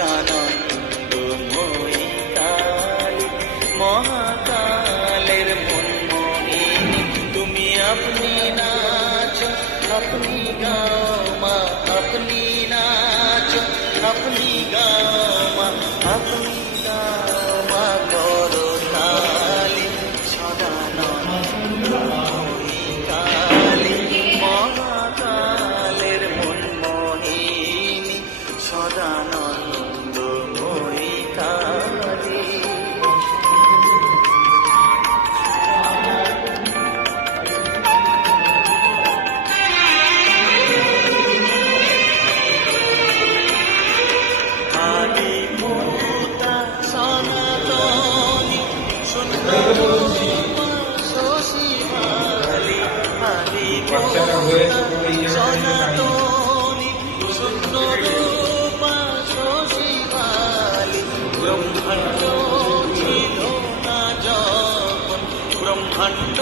সদানন্দময়ী কালী মহাকালের মনমোহিনী তুমি আপনি নাচো আপনি গাও মা আপনি নাচো আপনি গাও মা আপনি গাও মা করতালি সদানন্দময়ী কালী মহাকালের মনমোহিনী সদানন্দময়ী কালী আদিমূর্তা সনাতনী সুন্দরূপা শশীমালী আদিমূর্তা সনাতনী সুন্দরূপা শশীমালী ব্রহ্মাণ্ড ছিল না যখন ব্রহ্মাণ্ড